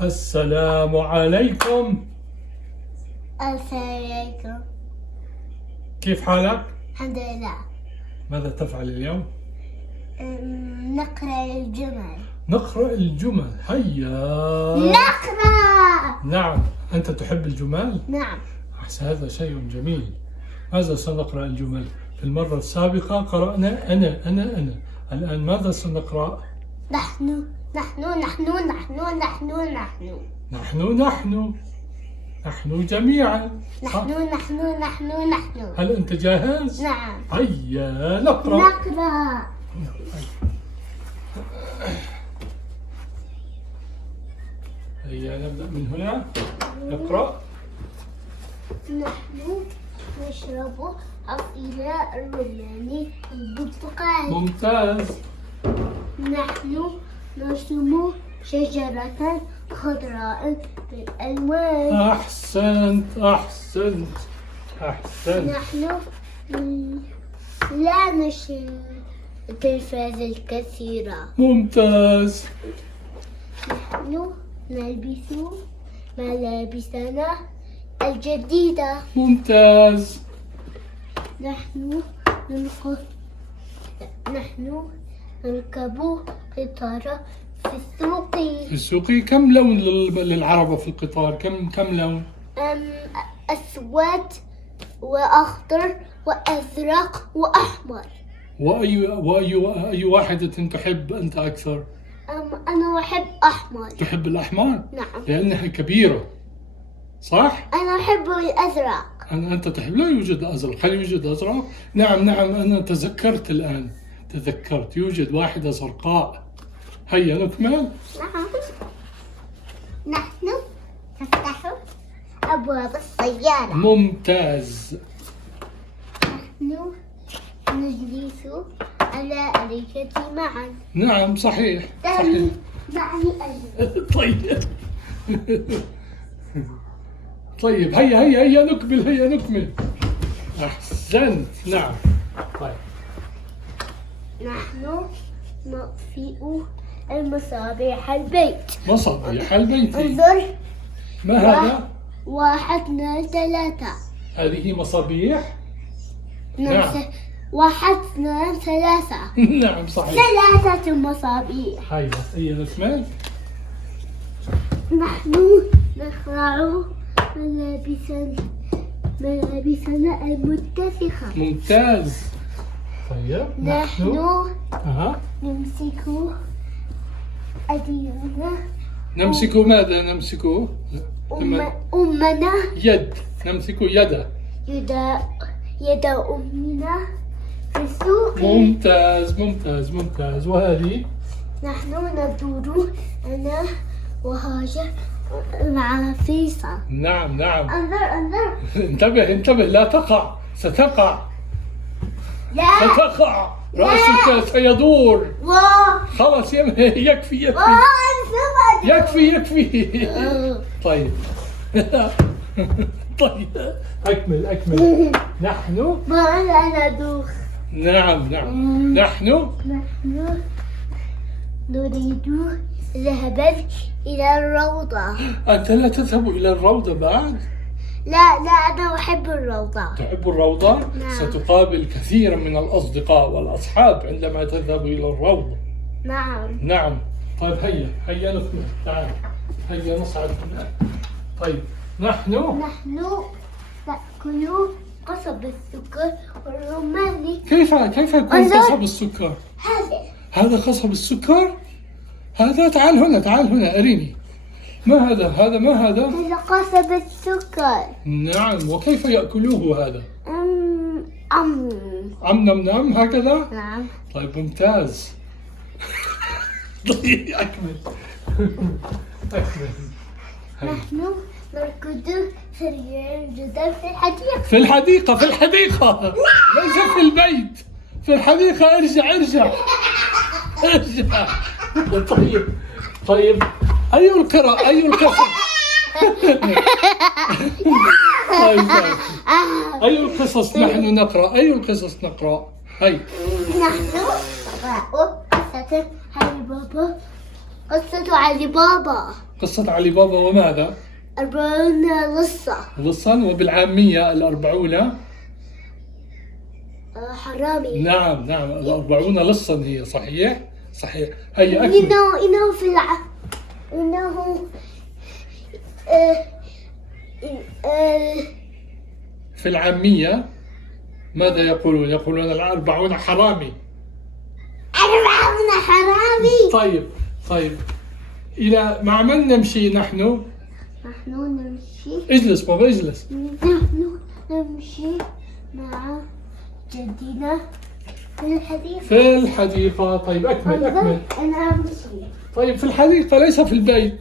السلام عليكم. السلام عليكم. كيف حالك؟ الحمد لله. ماذا تفعل اليوم؟ نقرأ الجمل. نقرأ الجمل. هيا نقرأ. نعم، أنت تحب الجمل؟ نعم. هذا شيء جميل. ماذا سنقرأ الجمل؟ في المرة السابقة قرأنا أنا. الآن ماذا سنقرأ؟ نحن نحن نحن نحن نحن نحن نحن نحن جميعا. نحن نحن نحن نحن. هل أنت جاهز؟ نعم. هيا نقرأ. نقرأ. هيا نبدأ من هنا. نقرأ. نحن نشرب عصير الرمان البرتقال. ممتاز. نحن نرسم شجرة خضراء بالألوان. أحسنت. نحن لا نشاهد التلفاز الكثيرة. ممتاز. نحن نلبس ملابسنا الجديدة. ممتاز. نحن نركب قطار في السوق. في السوق كم لون للعربة في القطار؟ كم لون؟ أسود وأخضر وأزرق وأحمر. وأي واحدة تحب أنت أكثر؟ أنا أحب أحمر. تحب الأحمر؟ نعم. لأنها كبيرة، صح؟ أنا أحب الأزرق. أنت تحب. لا يوجد أزرق. هل يوجد أزرق؟ نعم أنا تذكرت الآن. يوجد واحدة زرقاء. هيا نكمل. نعم. نحن نفتح أبواب السيارة. ممتاز. نحن نجلس على أريكة معا. نعم صحيح. دعني أجلس. طيب هيا نكمل. أحسنت. نعم. طيب. نحن نطفئ المصابيح البيت. مصابيح البيت. انظر. ما هذا؟ 1 2 3. هذه مصابيح. نعم. 1 2 3. نعم صحيح. 3 مصابيح. هيا نكمل. نحن نخلع ملابسنا المتسخة. ممتاز. طيب. نحن أها. نمسك أيدينا. نمسك ماذا نمسك؟ أمنا. يد. نمسك يد أمنا في السوق. ممتاز. وهذه؟ نحن ندور أنا وهاجر مع فيصل. نعم. انظر. انتبه لا تقع. ستقع. لا. ستقع. رأسك سيدور. خلاص يكفي. طيب. أكمل. نحن. ما ندور. نعم. نحن نريد الذهاب إلى الروضة. أنت لا تذهب إلى الروضة بعد؟ لا أنا أحب الروضة. تحب الروضة؟ نعم. ستقابل كثيرا من الأصدقاء والأصحاب عندما تذهب إلى الروضة. نعم. طيب هيا نكمل. تعال. هيا نصعد هنا. طيب. نحن نأكل قصب السكر والرمان. كيف يكون قصب السكر؟ هذا قصب السكر؟ هذا تعال هنا أريني. ما هذا؟ ما هذا؟ هذا قصب السكر. نعم. وكيف يأكلوه هذا؟ نم هكذا؟ نعم. طيب ممتاز. طيب أكمل. نحن نركض سريعا جدا في الحديقة. في الحديقة. ليس في البيت. في الحديقة. ارجع. طيب. أي القصص؟ أي القصص نحن نقرأ؟ هي. نحن نقرأ قصة علي بابا. قصة علي بابا وماذا؟ 40 لصة. لصا. وبالعامية 40 حرامي. نعم نعم 40 لصا هي صحيح؟ صحيح. هيا أكمل. إنه في إنه في العامية ماذا يقولون؟ يقولون 40 حرامي. 40 حرامي. طيب إلى مع من نمشي نحن؟ نحن نمشي. اجلس بابا اجلس. نحن نمشي مع جدنا في الحديقة. في الحديقة. طيب أكمل. أنا أمشي. طيب في الحديقة ليس في البيت.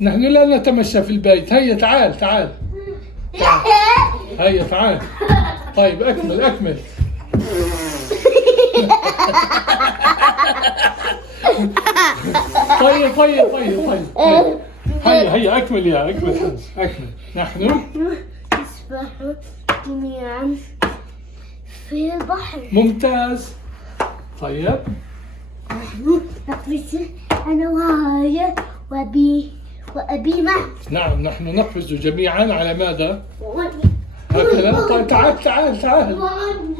نحن لا نتمشى في البيت. هيا تعال. هيا تعال. طيب أكمل. طيب. هيا أكمل يا أكمل. نحن نسبح جميعا في البحر. ممتاز. طيب نحن نقفز أنا وهاي وأبي معه. نعم نحن نقفز جميعا على ماذا؟ هكذا. طيب تعال.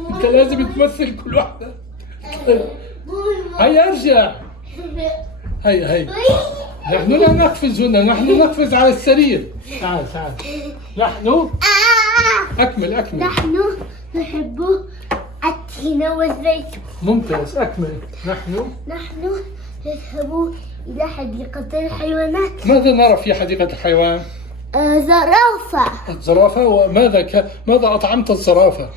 أنت لازم تمثل كل واحدة. هيا ارجع. هيا نحن لا نقفز هنا. نحن نقفز على السرير. تعال. نحن أكمل. نحن نحب التين والزيتون. ممتاز. أكمل. نحن نذهب إلى حديقة الحيوانات. ماذا نرى في حديقة الحيوان؟ زرافة. الزرافة. ماذا أطعمت الزرافة؟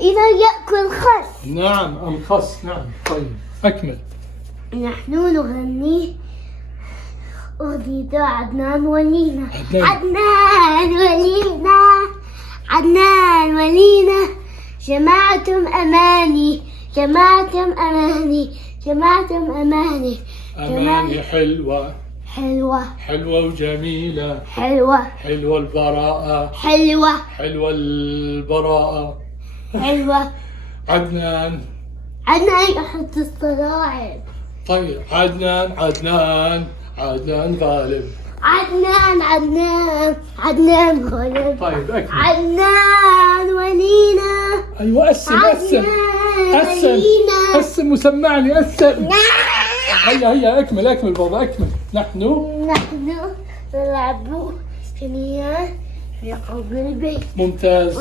إذا يأكل خس. نعم الخس. نعم. طيب أكمل. نحن نغني أغنية عدنان ولينا. عدنان ولينا جماعة أماني. أماني حلوة وجميلة. حلوة البراءة. حلوة البراءة. عدنان يحط الصراعب. طيب عدنان غالب. عدنان غالب. طيب أكمل. عدنان ولينا. أيوة قسم وسمعني. هيا أكمل بابا أكمل. نحن نلعب جميعا في قلب البيت. ممتاز.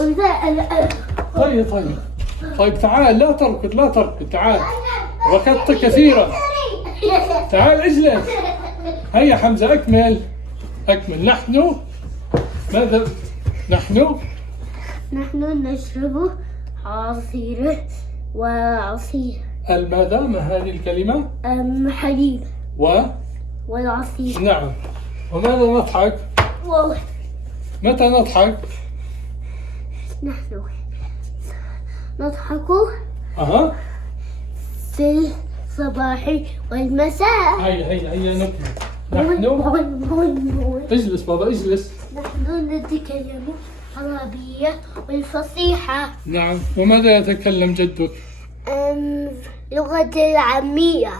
طيب تعال. لا تركض. تعال. ركضت كثيرا. تعال اجلس. هيا حمزة أكمل. نحن ماذا؟ نحن نشرب عصير ماذا؟ ما هذه الكلمة؟ حليب والعصير. نعم. وماذا نضحك؟ متى نضحك؟ نحن نضحك في الصباح والمساء. هيا نكمل. نحن اجلس بابا اجلس. نحن نتكلم العربية والفصيحة. نعم. وماذا يتكلم جدك؟ لغة العامية.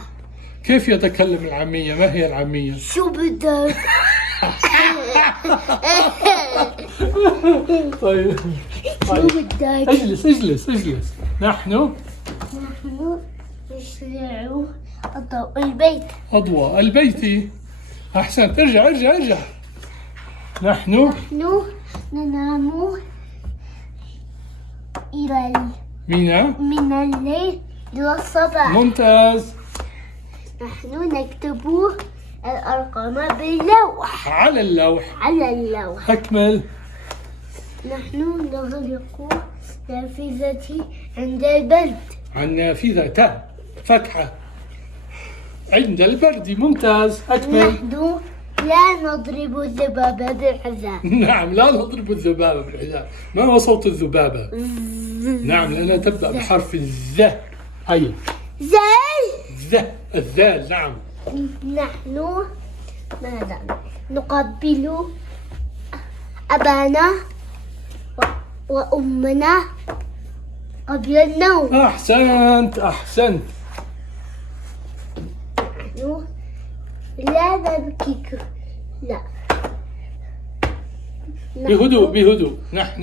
كيف يتكلم العامية؟ ما هي العامية؟ شو بدك؟ طيب شو بدك؟ اجلس. نحن نشرع أضواء البيت. أحسنت. ارجع. نحن ننام من الليل إلى الصباح. ممتاز. نحن نكتب الأرقام باللوح. على اللوح. أكمل. نحن نغلق نافذتي عند البرد. النافذة فتحة عند البرد. ممتاز. أكمل. نحن لا نضرب الذبابة بالحذاء. نعم لا نضرب الذبابة بالحذاء. ما هو صوت الذبابة؟ نعم لأنها تبدأ بحرف الذ. هيا الذال. نعم. نحن ماذا؟ نقبل أبانا وأمنا قبل النوم. أحسنت. نحن لا نبكي لا. بهدوء بهدوء. نحن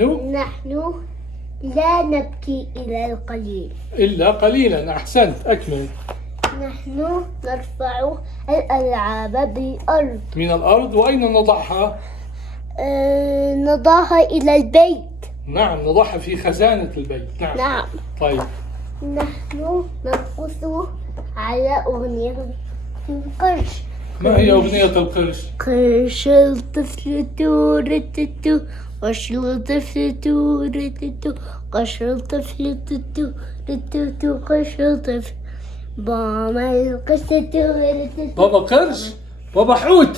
لا نبكي إلا القليل. إلا قليلا. أحسنت. أكمل. نحن نرفع الألعاب بالأرض. من الأرض. وأين نضعها؟ نضعها إلى البيت. نعم، نضعها في خزانة البيت. نعم. طيب. نحن نرقص على أغنية القرش. ما هي أغنية القرش؟ قرش الطفل تورتتو، قرش الطفل تورتتو، قرش الطفل تورتتو، قرش الطفل ماما القرش تورتتو. بابا قرش؟ بابا حوت؟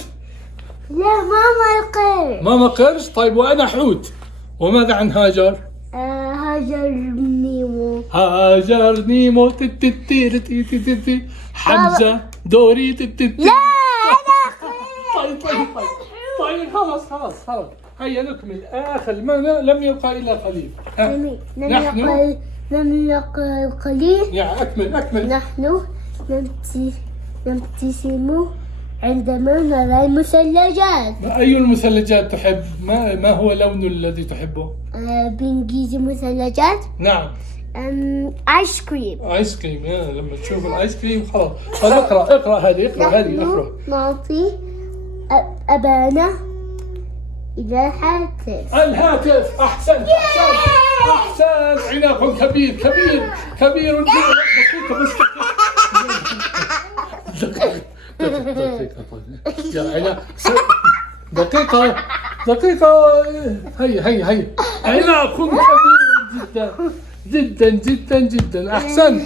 لا، ماما القرش. ماما قرش. طيب، وأنا حوت. وماذا عن هاجر؟ هاجر نيمو. هاجر نيمو. تتتتتتتتت. حمزة دوري. تتتت. لا، أنا طيب خلاص. هيا نكمل آخر. لم يبقى إلا قليل. لم يبقى القليل. يعني أكمل. نحن نبتسم عندما نرى المثلجات. أي المثلجات تحب؟ ما هو اللون الذي تحبه؟ بإنجليزي مثلجات. نعم. آيس كريم. آيس كريم. لما تشوف الآيس كريم خلاص. اقرأ هذه. نحن نعطي أبانا إلى الهاتف. أحسنت. عناق كبير جدا. دقيقة. طيب يا عناق. دقيقة. هيا. عناق كبير جدا. أحسنت.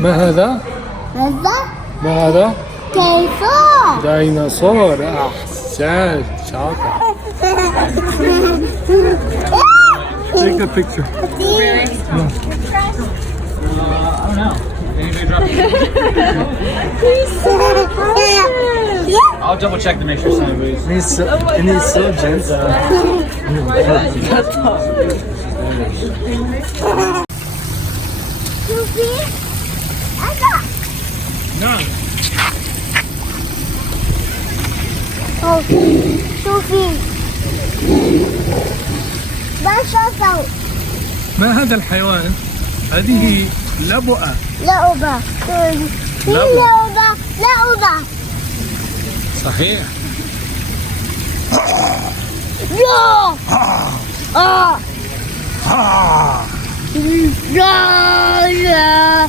ما هذا؟ ما هذا؟ ديناصور. أحسنت. شاطر. Take a picture. Really? No. I don't know. Anybody drop I'll double check to make sure somebody's. He's so gentle. نعم. شوفي. ما هذا الحيوان؟ هذه لبؤة. لعبة. صحيح. لا.